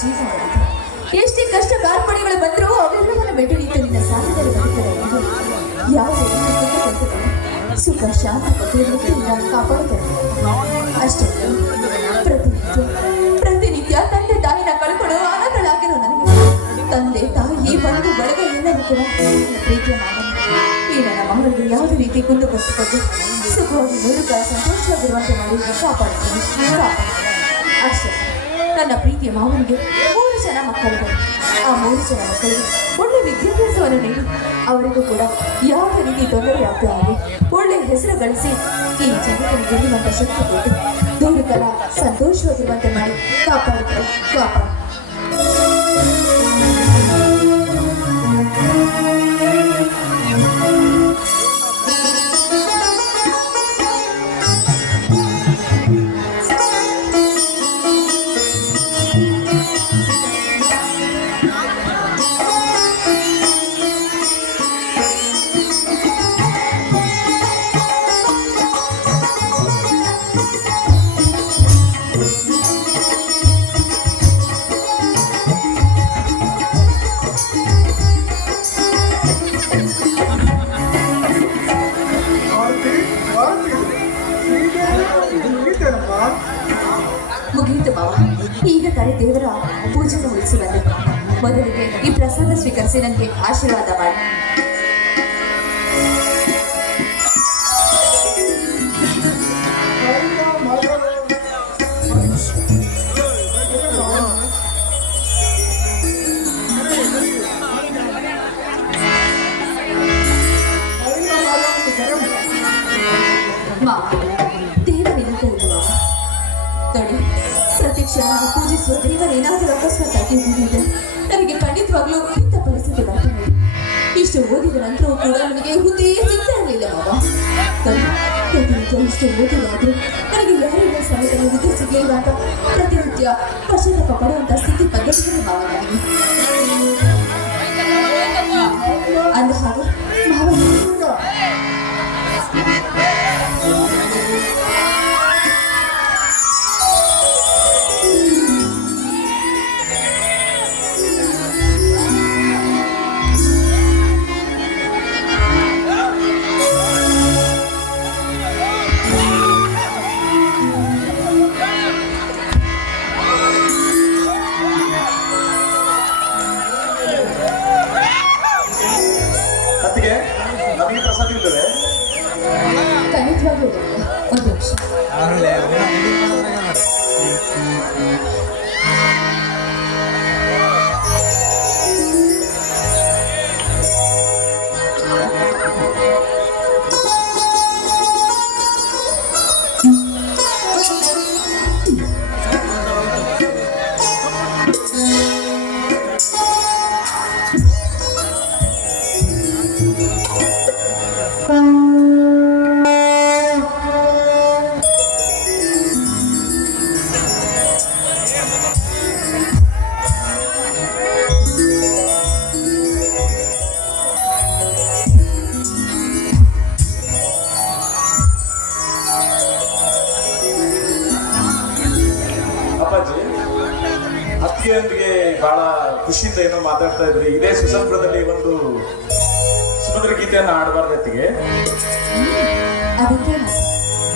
ಜೀವನವಾಗಿದೆ. ಎಷ್ಟೇ ಕಷ್ಟ ಕಾರ್ಪಣ್ಯಗಳು ಬಂದರೂ ಅವೆಲ್ಲವನ್ನು ಬೆಟ್ಟು ನಿಂತು ನಿನ್ನ ಸಾಲಿನಲ್ಲಿ ಬದುಕುತ್ತದೆ. ಯಾವುದೇ ಸುಖ ಶಾಂತಿ ಕೊಟ್ಟಿರುವುದಕ್ಕೆ ನಾನು ಕಾಪಾಡುತ್ತೇನೆ. ಅಷ್ಟೇ ಪ್ರತಿನಿತ್ಯ ತಂದೆ ತಾಯಿನ ಕಳ್ಕೊಳ್ಳೋ ಅನಾಥಳಾಗಿರೋ ನನಗೆ ತಂದೆ ತಾಯಿ ಬಂಧು ಬಳಗ ಎಲ್ಲರೂ ಕೂಡ ಪ್ರೀತಿಯ ಈ ನನ್ನ ಮಗಳಿಗೆ ಯಾವುದೇ ರೀತಿ ಕುಂದುಕೊಟ್ಟುಕೊಂಡು ಸುಖವಾಗಿ ಮೂಲಕ ಸಂತೋಷವಾಗಿರುವಂತೆ ಮಾಡಿ ಕಾಪಾಡುತ್ತೇನೆ. ಅಷ್ಟೇ ನನ್ನ ಪ್ರೀತಿಯ ಮಾವನಿಗೆ 3 ಜನ ಮಕ್ಕಳಿದೆ. ಆ 3 ಜನ ಮಕ್ಕಳಿಗೆ ಒಳ್ಳೆ ವಿದ್ಯಾಭ್ಯಾಸವನ್ನು ನೀಡಿ ಅವರಿಗೂ ಕೂಡ ಯಾವುದೇ ರೀತಿ ತೊಂದರೆಯಾಗದೆ ಆಗಿ ಒಳ್ಳೆ ಹೆಸರು ಗಳಿಸಿ ಈ ಜಗತ್ತನ್ನು ಗೆಲ್ಲುವಂತ ಶಕ್ತಿ ಕೊಟ್ಟು ದೂರಕಲ ಸಂತೋಷವಾಗಿರುವಂತೆ ಮಾಡಿ ಕಾಪಾಡುತ್ತಾರೆ. ಮುಗಿಯಿತು ಮಾವ, ಈಗ ತಾನೇ ದೇವರ ಪೂಜೆಯನ್ನು ಉಳಿಸಿ ಬಂದೆ. ಮೊದಲಿಗೆ ಈ ಪ್ರಸಾದ ಸ್ವೀಕರಿಸಿ ನನಗೆ ಆಶೀರ್ವಾದ ಮಾಡಿ. ಮಾ ದೇವರೇನಂತ ಇಲ್ವಾ ನೋಡಿ, ಪ್ರತಿಕ್ಷಣ ಪೂಜಿಸುವ ದೇವರೇನಾದರೂ ಅಕಸ್ಮಾತ್ತಾಗಿ ಬಂದಿದೆ. ನನಗೆ ಖಂಡಿತವಾಗ್ಲೂ ಇಂಥ ಪರಿಸ್ಥಿತಿ ಬರ್ತೀನಿ. ಇಷ್ಟು ಓದಿದ ನಂತರವೂ ಕೂಡ ನನಗೆ ಹುದ್ದೆ ಸಿಗ್ತಾ ಇರಲಿಲ್ಲ ಮಾವ. ಪ್ರತಿನಿತ್ಯ ಇಷ್ಟು ಓದಿದಾದ್ರೂ ನನಗೆ ಯಾರಿಗೂ ಸಮಯದಲ್ಲಿ ಹುದ್ದೆ ಸಿಗ್ಲಿಲ್ಲ ಅಂತ ಪ್ರತಿನಿತ್ಯ ಪಶ್ಚಾತ್ತಾಪ ಪಡುವಂತ ಸ್ಥಿತಿ ಬಂದಿದೆ ಮಾವ ನನಗೆ. ಅಂದ ಹಾಗೆ ಮಾವ ನಮಗೆ ಪ್ರಸಾದ ಇಲ್ಲವೇ? ಖಂಡಿತವಾಗ್ಲೂ ಒಂದು ನಿಮಿಷ. ಅತ್ತಿಯೊಂದಿಗೆ ಬಹಳ ಖುಷಿಯಿಂದ ಏನೋ ಮಾತಾಡ್ತಾ ಇದ್ರಿ. ಇದೇ ಸುಸಂಪ್ರದಲ್ಲಿ ಒಂದು ಸುಮಧುರ ಗೀತೆಯನ್ನು ಆಡಬಾರ್ದತ್ತಿಗೆ. ಅದಕ್ಕೆ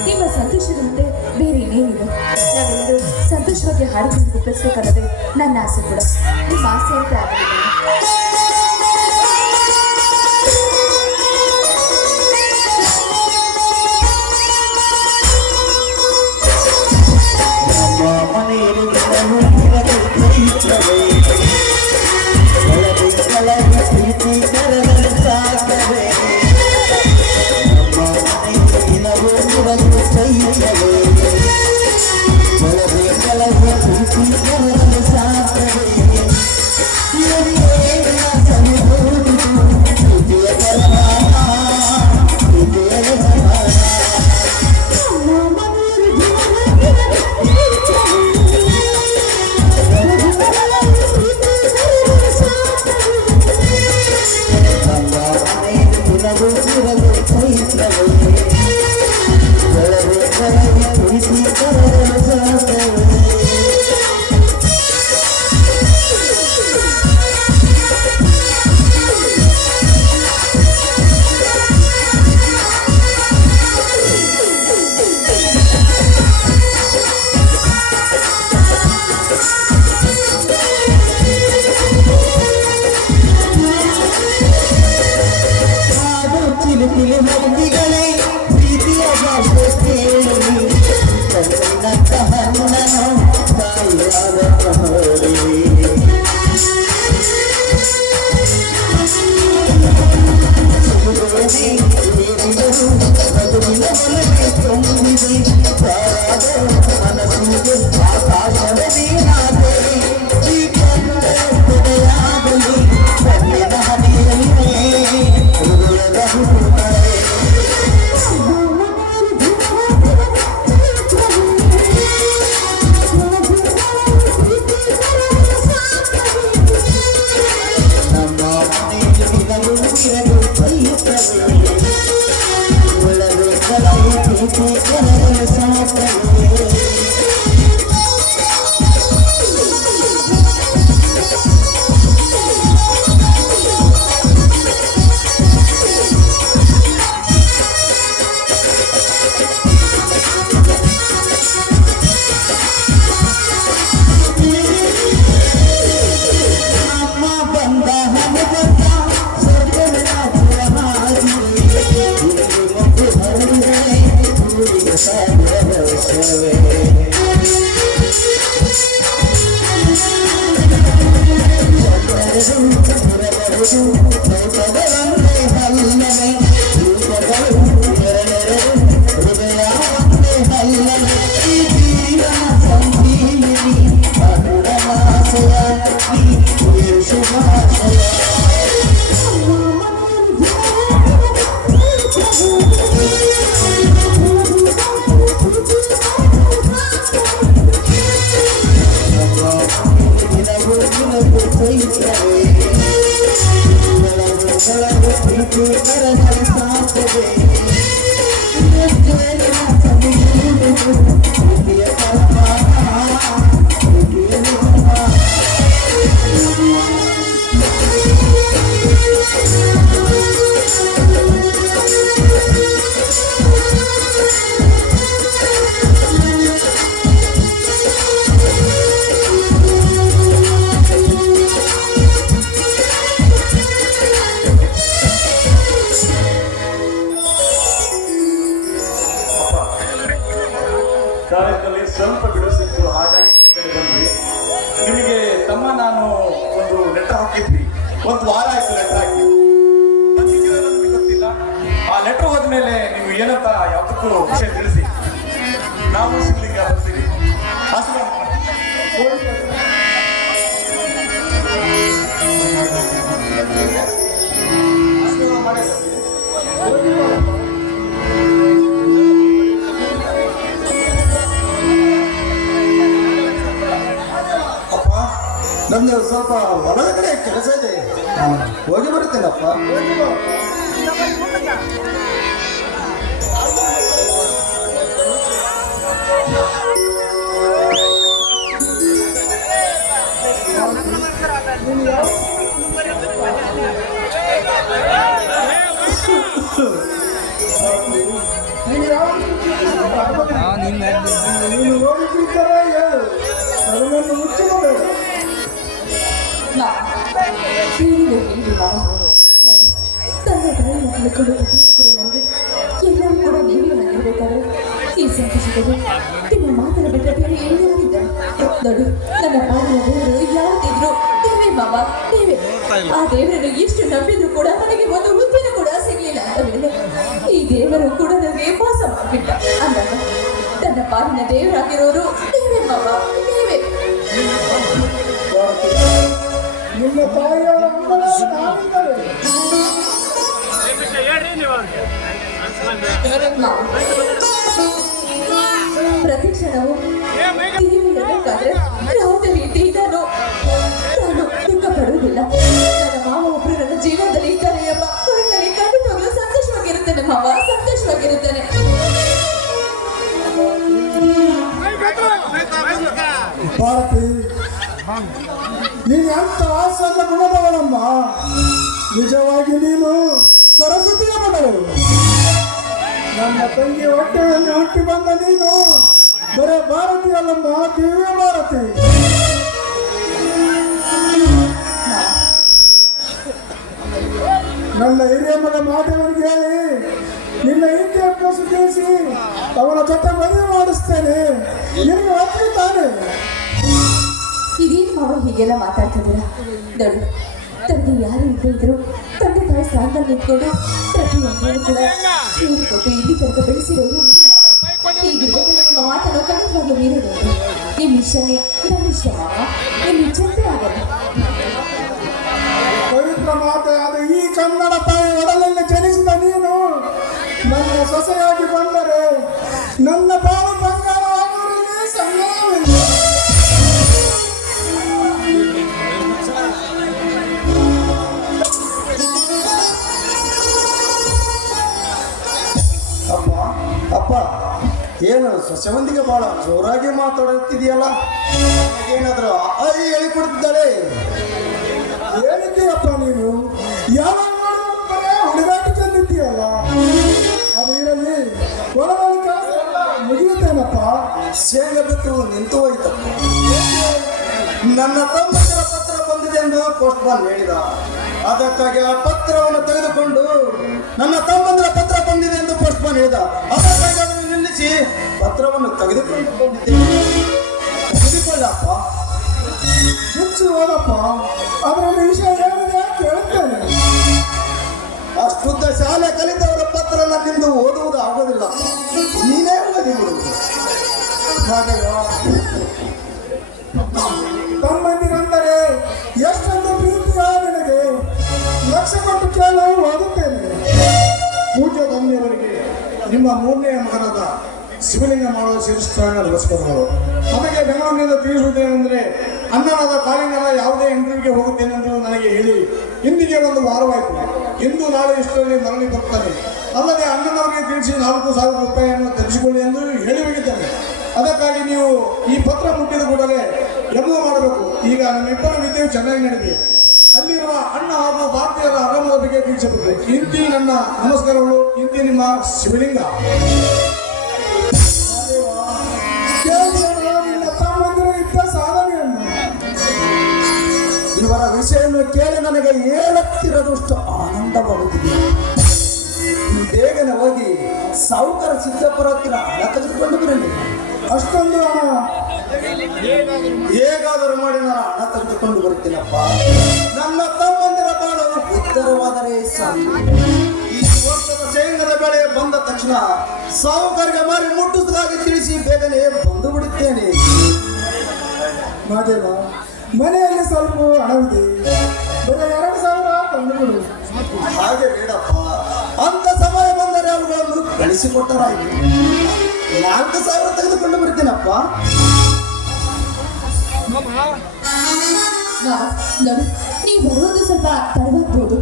ನಿಮ್ಮ ಸಂತೋಷದ ಮುಂದೆ ಬೇರೆ ಇನ್ನೇನಿದೆ. ನಾವೆಲ್ಲರೂ ಸಂತೋಷವಾಗಿ ಹಾಡಿಕೊಂಡು ರೂಪಿಸ್ಬೇಕನ್ನೋದೇ ನನ್ನ ಆಸೆ ಕೂಡ. ನಿಮ್ಮ ಆಸೆ ಅಂತ ಆಗಲಿಲ್ಲ. ಹೃದಯ ಕಾಲೇಜಲ್ಲಿ ಸ್ವಲ್ಪ ಬಿಡು ಸಿಕ್ತು, ಹಾಗಾಗಿ ಈ ಕಡೆ ಬಂದ್ವಿ. ನಿಮಗೆ ತಮ್ಮ ನಾನು ಒಂದು ಲೆಟರ್ ಹಾಕಿದ್ವಿ, ಒಂದು ವಾರ ಆಯ್ತು ಲೆಟರ್ ಹಾಕಿ. ನಮಗೆ ಗೊತ್ತಿಲ್ಲ. ಆ ಲೆಟರ್ ಹೋದ್ಮೇಲೆ ನೀವು ಏನಂತ ಯಾವುದಕ್ಕೂ ವಿಷಯ ತಿಳಿಸಿ. ನಾವು ಶಿವಲಿಂಗ ಬರ್ತೀವಿ. ಆಶೀರ್ವಾದ ಮಾಡಿ. ಆಶೀರ್ವಾದ ಮಾಡಿ. ನಮ್ದು ಸ್ವಲ್ಪ ಹೊಲದ ಕಡೆ ಕೆಲಸ ಇದೆ, ಹೋಗಿ ಬರುತ್ತೇನಪ್ಪ. ನೀನು ಹೋಗಿದ್ದಾರೆ ಹೇಳು, ಅದನ್ನು ಮುಚ್ಚಿಕೊಳ್ಳಬೇಡ. ತಂದೆ ತಾಯಿ ಮಕ್ಕಳು ನನಗೆ ಎಲ್ಲರೂ ಕೂಡ ನೀವೇ ಆಗಿರ್ಬೇಕಾದ್ರೆ ಈ ಸಂತೋಷದಲ್ಲಿ ನಿಮ್ಮ ಮಾತನ್ನು ಬಿಟ್ಟರೆ ಬೇರೆ ಏನಾಗಿದ್ದಾರೆ ನೋಡಿ. ನನ್ನ ಪಾಲಿನ ದೇವರು ಯಾವ್ದಿದ್ರು ದೇವೇ ಮಾವ ದೇವೇ. ಆ ದೇವರನ್ನು ಎಷ್ಟು ನಂಬಿದ್ರು ಕೂಡ ನನಗೆ ಒಂದು ಹುದ್ದಿನ ಕೂಡ ಸಿಗ್ಲಿಲ್ಲ ಅಂತ ವೇಳೆ ಈ ದೇವರು ಕೂಡ ನನಗೆ ಮೋಸ ಮಾಡಿಬಿಟ್ಟ ಅಂದಾಗ ನನ್ನ ಪಾಲಿನ ದೇವರಾಗಿರೋರು ದೇವೇ ಮಾವ ದೇವೇ. ನಿಮ್ಮ ತಾಯಿಯವರ ಪ್ರತಿ ಕ್ಷಣವು ಬೇಕಾದ್ರೆ ಯಾವುದೇ ರೀತಿ ನಾನು ದುಃಖ ಪಡುವುದಿಲ್ಲ. ನನ್ನ ಮಾವ ಒಬ್ರು ನನ್ನ ಜೀವನದಲ್ಲಿ ಇದ್ದಾರೆ ಎಂಬ ಕುರಿನಲ್ಲಿ ಖಂಡಿತವಾಗ್ಲೂ ಸಂತೋಷವಾಗಿರುತ್ತೇನೆ ಮಾವ, ಸಂತೋಷವಾಗಿರುತ್ತೇನೆ. ಭಾರತಿ, ನೀನು ಎಂತ ಸಣ್ಣ ಗುಣದವಳಮ್ಮ. ನಿಜವಾಗಿ ನೀನು ಸರಸ್ವತಿಯ ಮಗಳು. ನನ್ನ ತಂಗಿ ಹೊಟ್ಟೆಯಲ್ಲಿ ಹುಟ್ಟಿ ಬಂದ ನೀನು ಬರೇ ಭಾರತಿ ಅಲ್ಲಮ್ಮ, ದಿವ್ಯ ಭಾರತಿ. ನನ್ನ ಹಿರಿಯ ಮಗ ಮಾಧವನಿಗೆ ಹೇಳಿ ನಿನ್ನ ಹಿಂದೆ ಅಭ್ಯಾಸ ತಿಳಿಸಿ ಅವನ ಜೊತೆ ಮದುವೆ ಮಾಡಿಸ್ತೇನೆ. ನಿನ್ನ ಒಪ್ಪಿತಾನೆ. ಇದೇನು ಮಾವ ಹೀಗೆಲ್ಲ ಮಾತಾಡ್ತಿದ್ದೀರಾ? ದೊಡ್ಡ ತಂದೆ ಯಾರು ಇದ್ರು ತಂದೆ ತಾಯಿ ಸ್ಥಾನದಲ್ಲಿ ನಿಂತ್ಕೊಂಡು ಪ್ರತಿಯೊಂದನ್ನು ಕೂಡ ನೀರು ಕೊಟ್ಟು ಇಲ್ಲಿ ತನಕ ಬೆಳೆಸಿರೋರು. ಹೀಗಿರ್ಬೇಕು ನಿಮ್ಮ ಮಾತನ್ನು ಖಂಡಿತವಾಗ್ಲೂ ಮೀರೋದು. ನಿಮ್ಮ ಇಷ್ಟನೇ ನನ್ನ ಇಷ್ಟ ಮಾವ, ನಿಮ್ಮ ಇಚ್ಛಂತೆ ಆಗಲ್ಲ. ಪವಿತ್ರ ಮಾತೆಯಾದ ಈ ಕನ್ನಡ ತಾಯಿ ಒಡಲಲ್ಲಿ ಜನಿಸಿದ ನೀನು ನನ್ನ ಸೊಸೆಯಾಗಿ ಬಂದರೆ ನನ್ನ ಬಾಳು ಬಂಗಾರವಾಗುವುದರಲ್ಲಿ ಸಂದೇಹವಿಲ್ಲ. ಅಪ್ಪ ಅಪ್ಪ, ಏನು ಸೊಸೆಯೊಂದಿಗೆ ಬಹಳ ಜೋರಾಗಿ ಮಾತಾಡುತ್ತಿದೆಯಲ್ಲ? ಏನಾದರೂ ಹೇಳಿಕೊಡ್ತಿದ್ದಾಳೆ? ಹೇಳಿದ್ದೀಯಪ್ಪ ನೀನು. ಯಾವಾಗ ಹುಡುಗಾಟ ತಂದಿದ್ದೀಯಲ್ಲ, ಅದು ಇರಲಿ. ಒಳಗಡೆ ಕಾಸು ಮುಗಿಯುತ್ತೇನಪ್ಪ. ಶೇಂಗಾ ಬಿತ್ತು ನಿಂತು ಹೋಯ್ತಪ್ಪ. ನನ್ನ ತಮ್ಮಂದಿರ ಪತ್ರ ಬಂದಿದೆ ಎಂದು ಪೋಸ್ಟ್ ಬಾಲ್ ಹೇಳಿದ. ಅದಕ್ಕಾಗಿ ಆ ಪತ್ರವನ್ನು ತೆಗೆದುಕೊಂಡು ನನ್ನ ತಮ್ಮಂದಿರ ಪತ್ರ ಬಂದಿದೆ ಎಂದು ಪೋಸ್ಟ್ ಬಾಲ್ ಹೇಳಿದ. ಅದಕ್ಕಾಗಿ ಅದನ್ನು ನಿಲ್ಲಿಸಿ ಪತ್ರವನ್ನು ತೆಗೆದುಕೊಂಡು ಬಂದಿದ್ದೇನೆ. ತೆಗೆದುಕೊಳ್ಳಪ್ಪ, ಹೆಚ್ಚು ಹೋದಪ್ಪ. ಅದರಲ್ಲಿ ವಿಷಯ ಏನಿದೆ ಕೇಳುತ್ತೇನೆ. ಅಷ್ಟುದ್ದ ಶಾಲೆ ಕಲಿತವರ ಪತ್ರ ನನ್ನಿಂದ ಓದುವುದು ಆಗೋದಿಲ್ಲ. ನೀನೇ ಓದಿಬಿಡುವುದು. ತಮ್ಮಂದಿರಂದರೆ ಎಷ್ಟೊಂದು ಪ್ರೀತಿಯ ನಿನಗೆ ಲಕ್ಷ ಕೊಟ್ಟು ಕೇಳಲು ಓದುತ್ತೇನೆ. ಪೂಜ್ಯ ಧನ್ಯವರಿಗೆ ನಿಮ್ಮ ಮೂರನೆಯ ಮಗನಾದ ಶಿವಲಿಂಗ ಮಾಡುವ ಶಿರಸ್ತಾಂಗ ನಮಸ್ಕಾರಗಳು. ನಮಗೆ ಬೆಂಗಳೂರಿನಿಂದ ತಿಳಿಸುವುದೇನೆಂದರೆ, ಅಣ್ಣನಾದ ಕಾಳಿಂಗನ ಯಾವುದೇ ಇಂಟರ್ವ್ಯೂಗೆ ಹೋಗುತ್ತೇನೆಂದು ನನಗೆ ಹೇಳಿ ಇಂದಿಗೆ ಒಂದು ವಾರವಾಯಿತು. ಇಂದು ನಾಳೆ ಇಷ್ಟರಲ್ಲಿ ಮರಳಿ ಬರ್ತಾನೆ. ಅಲ್ಲದೆ ಅಣ್ಣನವರಿಗೆ ತಿಳಿಸಿ 4,000 ರೂಪಾಯಿಯನ್ನು ತೆಗೆಸಿಕೊಳ್ಳಿ ಎಂದು ಹೇಳಿ ಹೋಗಿದ್ದಾನೆ. ಅದಕ್ಕಾಗಿ ನೀವು ಈ ಪತ್ರ ಮುಟ್ಟಿದ ಕೂಡಲೇ ಎಲ್ಲವೂ ಮಾಡಬೇಕು. ಈಗ ನಮ್ಮಿಬ್ಬರ ವಿದ್ಯೆಯು ಚೆನ್ನಾಗಿ ನಡೆದಿದೆ. ಅಲ್ಲಿರುವ ಅಣ್ಣ ಹಾಗೂ ಭಾರತೀಯರ ಆರಾಮದ ಬಗ್ಗೆ ತಿಳಿಸಬೇಕು. ಇಂತಿ ನನ್ನ ನಮಸ್ಕಾರಗಳು. ಇಂತಿ ನಿಮ್ಮ ಶಿವಲಿಂಗ. ತಮ್ಮಂದಿರ ಇದ್ದ ಸಾಧನೆಯನ್ನು ಇವರ ವಿಷಯವನ್ನು ಕೇಳಿ ನನಗೆ ಹೇಳುತ್ತಿರೋದಷ್ಟು ಆನಂದವಾಗುತ್ತಿದೆ. ಬೇಗನೆ ಹೋಗಿ ಸಾಹುಕಾರ ಸಿದ್ದಪ್ಪರ ಹತ್ತಿರ ಹಣ ತೆಗೆದುಕೊಂಡು ಬರಲಿ. ಅಷ್ಟೊಂದು ಹಣ ಹೇಗಾದರೂ ಮಾಡಿ ನಾನು ಹಣ ತೆಗೆದುಕೊಂಡು ಬರ್ತೀನಪ್ಪ. ನನ್ನ ತಮ್ಮಂದಿರ ಬಾಳಲು ಉತ್ತರವಾದರೆ ಸಾಕು. ಈ ವರ್ಷದ ಶೇಂಗದ ಬೆಳೆ ಬಂದ ತಕ್ಷಣ ಸಾಹುಕಾರಿಗೆ ಮಾರಿ ಮುಟ್ಟುವುದಾಗಿ ತಿಳಿಸಿ ಬೇಗನೆ ಬಂದು ಬಿಡುತ್ತೇನೆ. ಮಾದೇವ, ಮನೆಯಲ್ಲಿ ಸ್ವಲ್ಪ ಹಣವಿದೆ, ಬರೀ 2,000 ತಂದುಬಿಡು. ಹಾಗೆ ಬೇಡಪ್ಪ, ಅಂತ ಸಮಯ ಬಂದರೆ ಅವುಗಳನ್ನು ಕಳಿಸಿಕೊಟ್ಟರಾಯ್ತು. 4,000 ತೆಗೆದುಕೊಂಡು ಬರ್ತೀನಪ್ಪ. ನೋಡಿ, ನೀವು ಬರುವುದು ಸ್ವಲ್ಪ ತಡವಾಗ್ಬೋದು.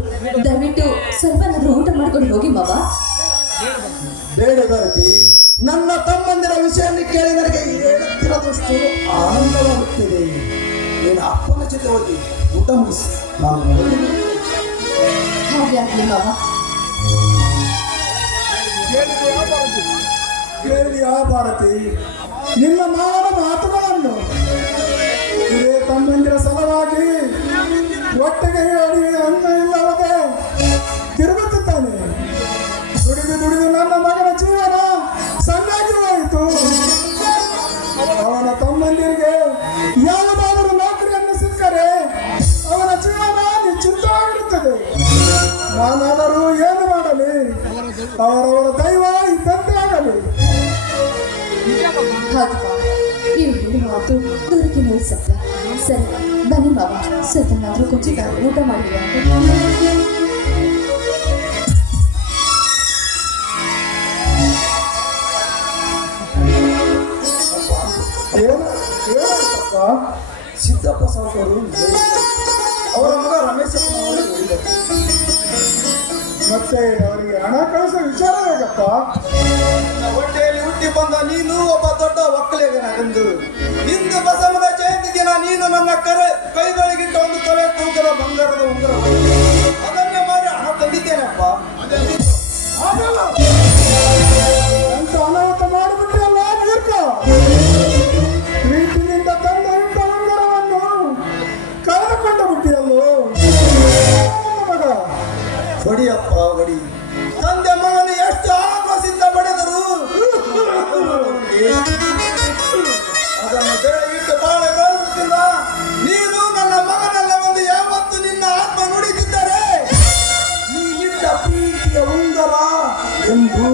ದಯವಿಟ್ಟು ಸ್ವಲ್ಪನಾದ್ರೂ ಊಟ ಮಾಡ್ಕೊಂಡು ಹೋಗಿ ಮಾವ. ಬೇಡ ಭಾರತಿ, ನನ್ನ ತಮ್ಮಂದಿರ ವಿಷಯವನ್ನು ಕೇಳಿ ನನಗೆ ಹೇಳುತ್ತಿರೋದಷ್ಟು ಆನಂದವಾಗುತ್ತಿದೆ. ನೀನು ಅಪ್ಪನ ಜೊತೆ ಹೋಗಿ ಊಟ ಮುಗಿಸಿ ನಾನು ಹೊರಡುತ್ತೇನೆ. ಹಾಗೆ ಆಗ್ಲಿ ಮಾವ. ಕೇಳಿದೆಯಾ ಭಾರತಿ, ನಿನ್ನ ಮಾವನ ಮಾತುಗಳನ್ನು? ಇದೇ ತಮ್ಮಂದಿರ ಸಲುವಾಗಿ ಒಟ್ಟಿಗೆ ಹೇಳಿ ಅನ್ನ ಇಲ್ಲವದೆ ತಿರುಗುತ್ತಿದ್ದಾನೆ. ದುಡಿದು ನನ್ನ ಮಗನ ಜೀವನ ಸಣ್ಣಾಗಿ ಹೋಯಿತು. ಅವನ ತಮ್ಮಂದಿರಿಗೆ ಯಾವುದಾದರೂ ನೌಕರಿಯನ್ನು ಸಿಕ್ಕರೆ ಅವನ ಜೀವನ ನಿಶ್ಚಿಂತವಾಗಿರುತ್ತದೆ. ನಾನಾದರೂ ಏನು ಮಾಡಲಿ? ಅವರವರ ದೈವ ಇದ್ದಂತೆ ಆಗಲಿ. ಹೌದು ಮಾವ, ನೀವು ಹೇಳಿ ಮಾತು ದೂರಕ್ಕೆ ನೋಡಿ ಸತ್ಯ. ಸರಿ ಬನ್ನಿ ಮಾವ, ಸ್ವಲ್ಪನಾದ್ರೂ ಕೊಂಚಿತ ಊಟ ಮಾಡಿಲ್ಲ. ಏನಪ್ಪ? ಸಿದ್ದಪ್ಪ ಸಾಹುಕಾರರು ಅವರ ಮಗ ರಮೇಶಪ್ಪ ಅವರು ಹೇಳಿದರು. ಮತ್ತೆ ಅವರಿಗೆ ಹಣ ಕಳಿಸೋ ವಿಚಾರ ಹೇಗಪ್ಪ? ಹೊಟ್ಟೆಯಲ್ಲಿ ಹುಟ್ಟಿ ಬಂದ ನೀನು ಒಬ್ಬ ದೊಡ್ಡ ಒಕ್ಕಲಿಗನೆಂದು ಇಂದು ಬಸವನ ಜಯಂತಿ ದಿನ ನೀನು ನನ್ನ ಕೈಗಳಿಗಿಂತ ಒಂದು ತೊಲೆ ತೂಕದ ಬಂಗಾರದ ಉಂಗುರ ಅದನ್ನೇ ಮಾಡಿ ಹಣ ತಂದಿದ್ದೇನಪ್ಪ. ಅಂತ ಅನಾಹುತ ಮಾಡಿಬಿಟ್ಟಲ್ಲ ನೀರ್ಕ. ಪ್ರೀತಿನಿಂದ ತಂದ ಇಂಥ ಉಂಗುರವನ್ನು ಕಳೆದುಕೊಂಡು ಬಿಟ್ಟಿಯಲ್ಲೋ ಮಗ. ಹೊಡಿಯಪ್ಪ ಹೊಡಿ. ತಂದೆ ಮಗನು ಎಷ್ಟು ಆಕ್ರೋಶದಿಂದ ಬಡಿದರು ಅದನ್ನು ಬೆಳಗಿಟ್ಟು ಬಾಳೆ ಬೆಳೆಸುತ್ತಿಲ್ಲ. ನೀನು ನನ್ನ ಮಗನಲ್ಲ ಒಂದು ಯಾವತ್ತು ನಿನ್ನ ಆತ್ಮ ನುಡಿದಿದ್ದರೆ ನೀ ಇಟ್ಟ ಪ್ರೀತಿಯ ಉಂಗರ ಎಂದು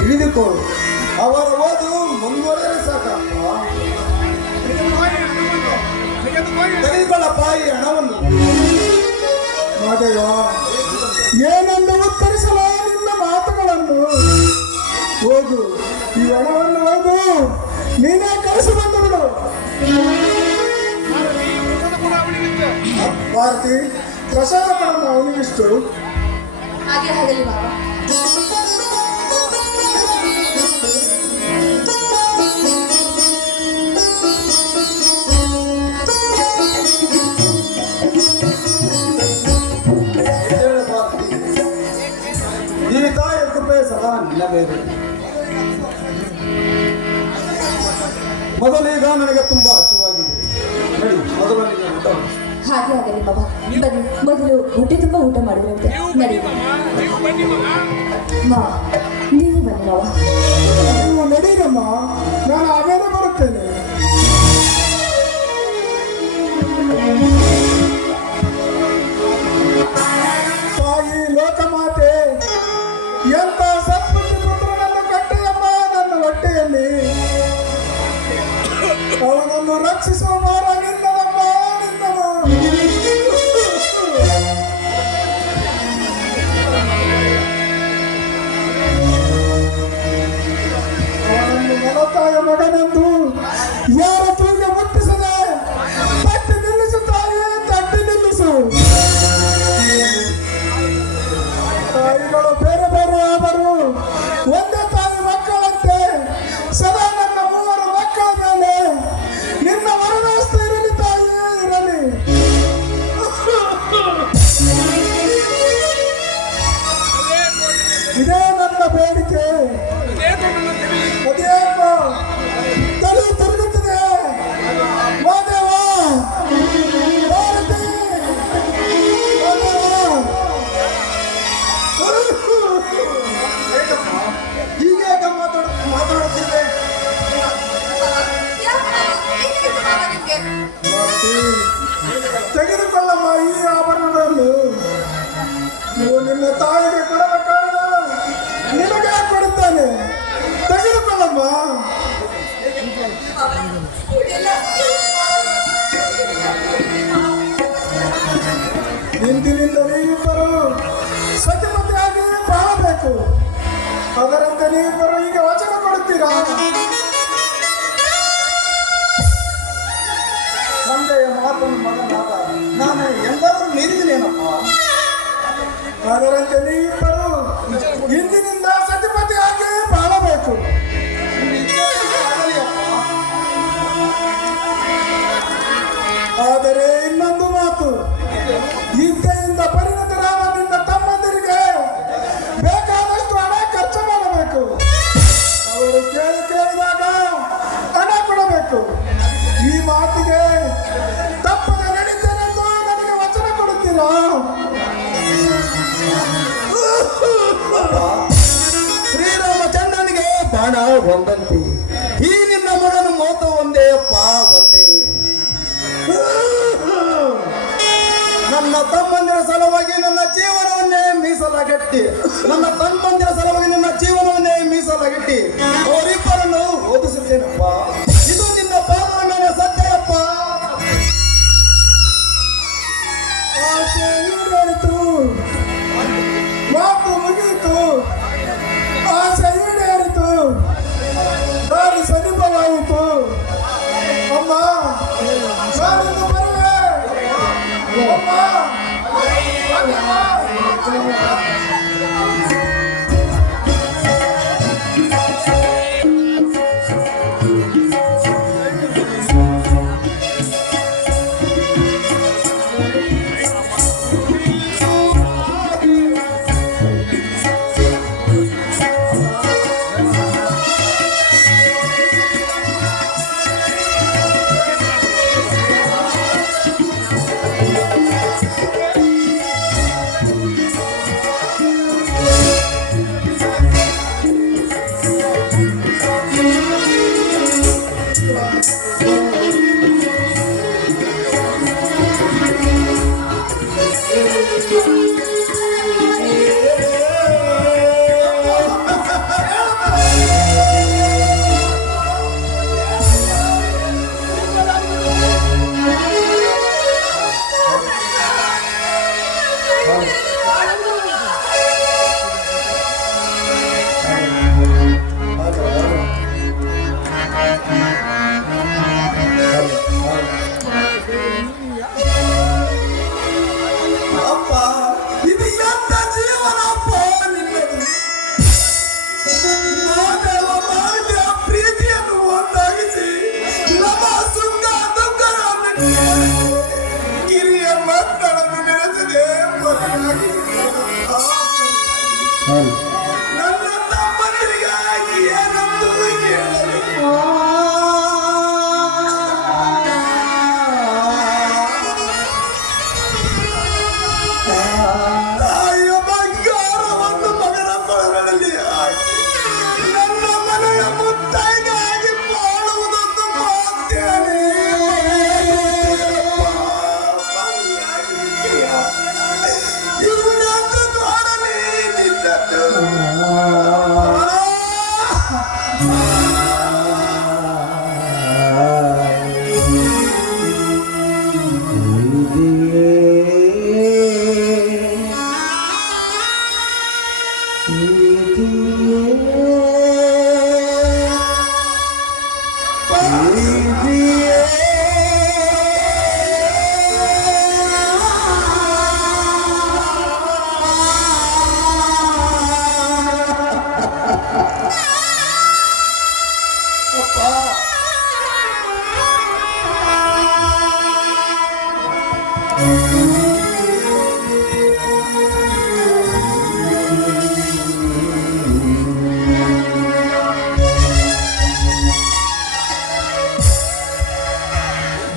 ತಿಳಿದುಕೊಳ್ಳು. ಅವರ ಓದು ಮುಂದುವರೆದರೆ ಸಾಕಪ್ಪ. ತೆಗೆದುಕೊಳ್ಳಪ್ಪ ಈ ಹಣವನ್ನು. ಮಾದೇವ, ಏನೆಂದು ಉತ್ತರಿಸಲ ನಿನ್ನ ಮಾತುಗಳನ್ನು? ಹೋಗು, ಈ ಹಣವನ್ನು ಹೋಗು ನೀನೇ ಕಳಿಸಿ ಬಂದು ಬಿಡು. ಭಾರತಿ, ಪ್ರಸಾದ ಕೊಡಮ್ಮ ಅವನಿಗಿಷ್ಟು. ಹಾಗೆ ಆಗಲಿ ಮಾವ. ಈ ತಾಯಿಯ ಕೃಪೆ ಸದಾ ನಿನ್ನ ಮೇಲೆ. ಮೊದಲೀಗ ನನಗೆ ತುಂಬಾ ಹಸಿವಾಗಿದೆ. ನಡಿ, ಮೊದಲನಿಗೆ ಊಟ ಮಾಡಿ. ಹಾಗೆ ಆಗಲಿ ಮಾವ. ಬನ್ನಿ, ಮೊದಲು ಹೊಟ್ಟೆ ತುಂಬ ಊಟ ಮಾಡಿರುತ್ತೆ. ನಡಿ ಮಾವ, ನೀವು ಬನ್ನಿ ಮಾವ. ನೀವು ನಡೀರಮ್ಮ, ನಾನು ಆಮೇಲೆ ಬರುತ್ತೇನೆ. ತಾಯಿ ಲೋಕಮಾತೆ, ಎಂತ ಸತ್ಪುತ್ರ ಪುತ್ರನನ್ನು ಕಟ್ಟೆಯಮ್ಮ ನನ್ನ ಹೊಟ್ಟೆಯಲ್ಲಿ. ಅವನನ್ನು ರಕ್ಷಿಸುವ ಮಾರ ನಿನ್ನದಮ್ಮ, ನಿನ್ನವ. ಅವನನ್ನು ಮಲತಾಯ ಮಗನೆಂದು ಯಾರ ತೂಗೆ ಮುಟ್ಟಿಸದೆ ತಟ್ಟಿ ನಿಲ್ಲಿಸು ತಾಯಿ, ತಟ್ಟಿ ನಿಲ್ಲಿಸು. ತಾಯಿಗಳು ಬೇರೆ ಬೇರೆ ಆದರೂ ಒಂದೇ ತಾಯಿ ಮಕ್ಕಳಂತೆ ಸದಾ ನನ್ನ 3 ಮಕ್ಕಳ ಮೇಲೆ ನಿನ್ನ ವರದಾಸ್ತಿ ಇರಲಿ ತಾಯಿ, ಇರಲಿ. ಇದೇ ನನ್ನ ಬೇಡಿಕೆ. ಅದೇಪ್ಪ ತಲೆ ತಿರುಗುತ್ತದೆ. ಮಾದೇವ, ಭಾರತಿ, ಮಾದೇವ. ಹೀಗೆ ಮಾತಾಡ ಇಂದಿನಿಂದ ನೀವಿಬ್ಬರು ಸತ್ಯಮತಿಯಾಗಿ ಬಾಳಬೇಕು. ಅದರಂತೆ ನೀವಿಬ್ಬರು ಈಗ ವಚನ ಕೊಡುತ್ತೀರಾ? ತಂದೆಯ ಮಾತನ್ನು ಮಗನಾದ ನಾನು ಎಂದಾದರೂ ಮೀರಿದನೇನಪ್ಪ? ಅದರಂತೆ ನೀವಿಬ್ಬರು ಇಂದಿನಿಂದ ಸತ್ಯಮತಿಯಾಗಿ ಬಾಳಬೇಕು. ಆದರೆ ಇನ್ನೊಂದು ಮಾತು, ವಿದ್ಯೆಯಿಂದ ಪರಿಣತರಾದ ತಮ್ಮಂದಿರಿಗೆ ಬೇಕಾದಷ್ಟು ಹಣ ಖರ್ಚು ಮಾಡಬೇಕು. ಅವರು ಕೇಳಿದಾಗ ಹಣ ಕೊಡಬೇಕು. ಈ ಮಾತಿಗೆ ತಪ್ಪದೆ ನಡೀತೇನೆಂದು ನನಗೆ ವಚನ ಕೊಡುತ್ತೀರಾ? ಶ್ರೀರಾಮಚಂದ್ರನಿಗೆ ಬಾಣ ಒಂದಂತೆ, ಈ ನಿನ್ನ ಮಗನ ಮೋತ ಒಂದೇ ಅಪ್ಪ ಒಂದೇ. ನನ್ನ ತಮ್ಮಂದಿರ ಸಲುವಾಗಿ ನನ್ನ ಜೀವನವನ್ನೇ ಮೀಸಲಾಗಟ್ಟಿ, ನನ್ನ ತಮ್ಮಂದಿರ ಸಲುವಾಗಿ ನನ್ನ ಜೀವನವನ್ನೇ ಮೀಸಲಾಗಟ್ಟಿ ಅವರಿಬ್ಬರನ್ನು ಓದಿಸುತ್ತೇನಪ್ಪ. ಇದು ನಿನ್ನ ಪಾದದ ಮೇಲೆ ಸತ್ಯಪ್ಪ. ಆಸೆ ಈಡೇರಿತು, ಮಾತು ಮುಗಿಯಿತು. ಆಸೆ ಈಡೇರಿತು, ದಾರಿ ಸಮೀಪವಾಯಿತು. ಅಮ್ಮ ನಾನಿಂದು ಬರುವೆ. ಅಮ್ಮ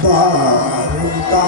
ಬಾರುತ್ತಾ